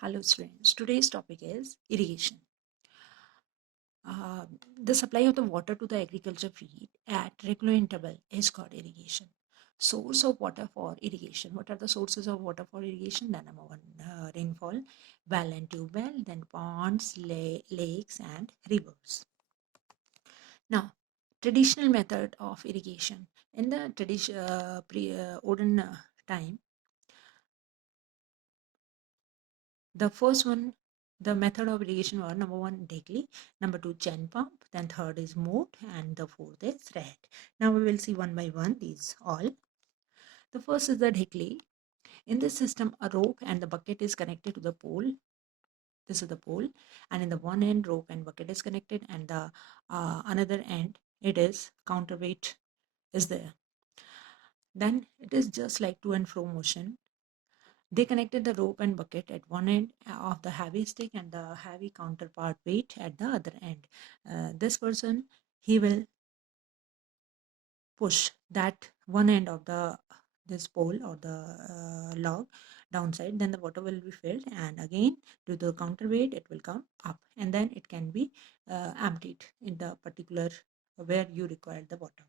Hello students, today's topic is irrigation. The supply of the water to the agriculture field at regular interval is called irrigation. Source of water for irrigation. What are the sources of water for irrigation? The number one, rainfall, well and tube well, then ponds, lakes and rivers. Now, traditional method of irrigation. In the olden time, the first one, the method of irrigation were number one, Dhekli, number two, chain pump, then third is Moat, and the fourth is Rahat. Now we will see one by one these all. The first is the Dhekli. In this system, a rope and the bucket is connected to the pole. This is the pole, and in the one end, rope and bucket is connected, and the another end, it is counterweight is there. Then it is just like to and fro motion. They connected the rope and bucket at one end of the heavy stick and the heavy counterpart weight at the other end. This person, he will push that one end of this pole or the log downside, then the water will be filled, and again due to the counterweight it will come up, and then it can be emptied in the particular where you require the water.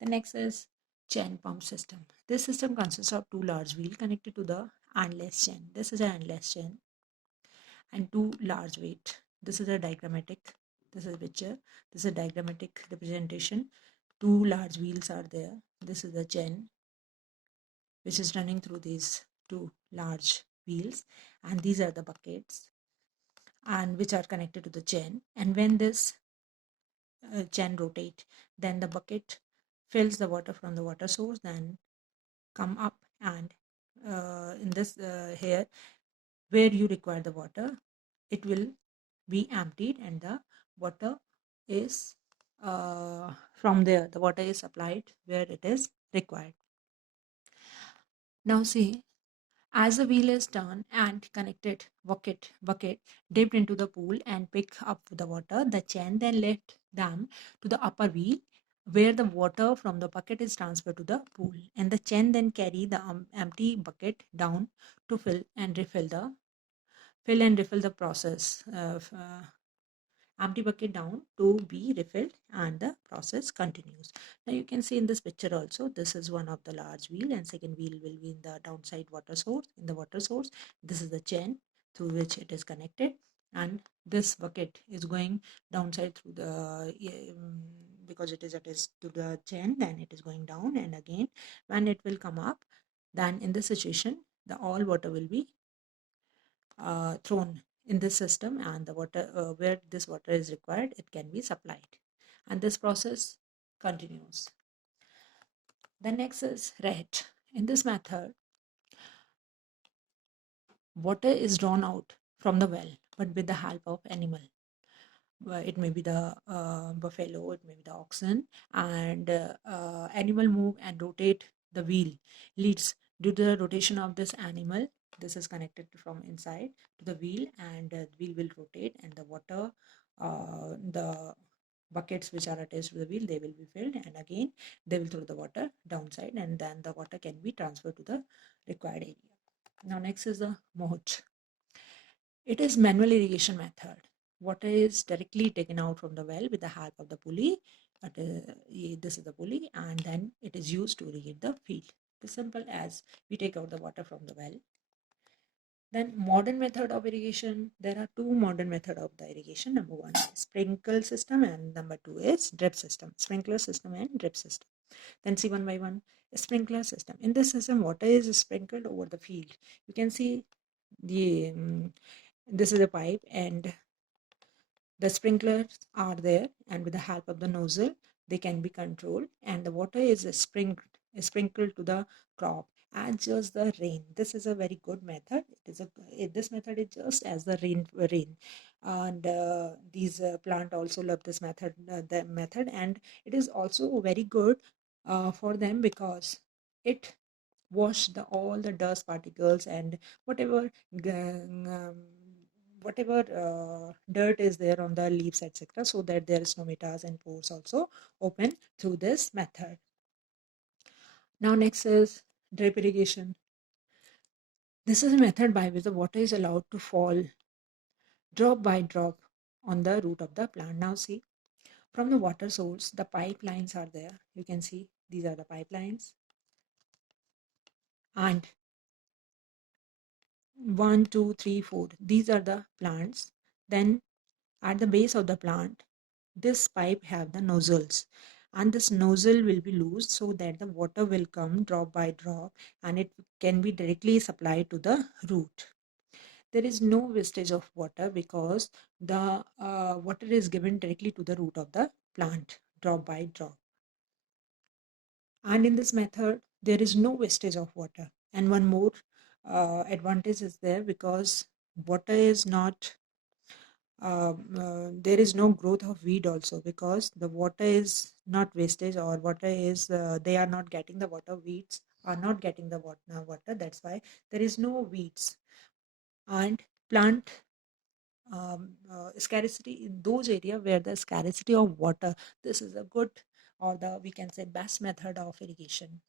The next is chain pump system. This system consists of two large wheels connected to the endless chain. This is an endless chain and two large weight. This is a diagrammatic. This is a picture. This is a diagrammatic representation. Two large wheels are there. This is the chain which is running through these two large wheels, and these are the buckets and which are connected to the chain. And when this chain rotate, then the bucket fills the water from the water source, then come up, and in this here where you require the water, it will be emptied, and the water is from there the water is applied where it is required. Now see, as the wheel is turned and connected bucket dipped into the pool and pick up the water, the chain then lift them to the upper wheel where the water from the bucket is transferred to the pool, and the chain then carry the empty bucket down to fill and refill the process of empty bucket down to be refilled, and the process continues. Now you can see in this picture also, this is one of the large wheel, and second wheel will be in the downside water source. In the water source, this is the chain through which it is connected, and this bucket is going downside through the because it is attached to the chain, then it is going down, and again when it will come up, then in this situation the all water will be thrown in this system, and the water where this water is required, it can be supplied, and this process continues. The next is red. In this method, water is drawn out from the well but with the help of animal. It may be the buffalo, it may be the oxen, and animal move and rotate the wheel leads. Due to the rotation of this animal, this is connected from inside to the wheel, and the wheel will rotate, and the water, the buckets which are attached to the wheel, they will be filled, and again they will throw the water downside, and then the water can be transferred to the required area. Now next is the Moat. It is manual irrigation method. Water is directly taken out from the well with the help of the pulley. This is the pulley, and then it is used to irrigate the field. As simple as we take out the water from the well. Then modern method of irrigation. There are two modern method of the irrigation. Number one is sprinkle system, and number two is drip system. Sprinkler system and drip system. Then see one by one. Sprinkler system. In this system, water is sprinkled over the field. You can see the this is a pipe, and the sprinklers are there, and with the help of the nozzle they can be controlled, and the water is sprinkled to the crop as just the rain. This is a very good method. This method is just as the rain, and these plant also love this method, and it is also very good for them because it wash all the dust particles and whatever dirt is there on the leaves, etc., so that there is no metas and pores also open through this method. Now next is drip irrigation. This is a method by which the water is allowed to fall drop by drop on the root of the plant. Now see, from the water source, the pipelines are there. You can see these are the pipelines. And 1, 2, 3, 4, these are the plants. Then at the base of the plant, this pipe have the nozzles, and this nozzle will be loose so that the water will come drop by drop and it can be directly supplied to the root. There is no wastage of water because the water is given directly to the root of the plant drop by drop. And in this method there is no wastage of water. And one more advantage is there, because water is not there is no growth of weed also, because the water is not wastage, or water is they are not getting the water, weeds are not getting the water. That's why there is no weeds. And plant scarcity in those areas where the scarcity of water, this is a good, or the we can say best method of irrigation.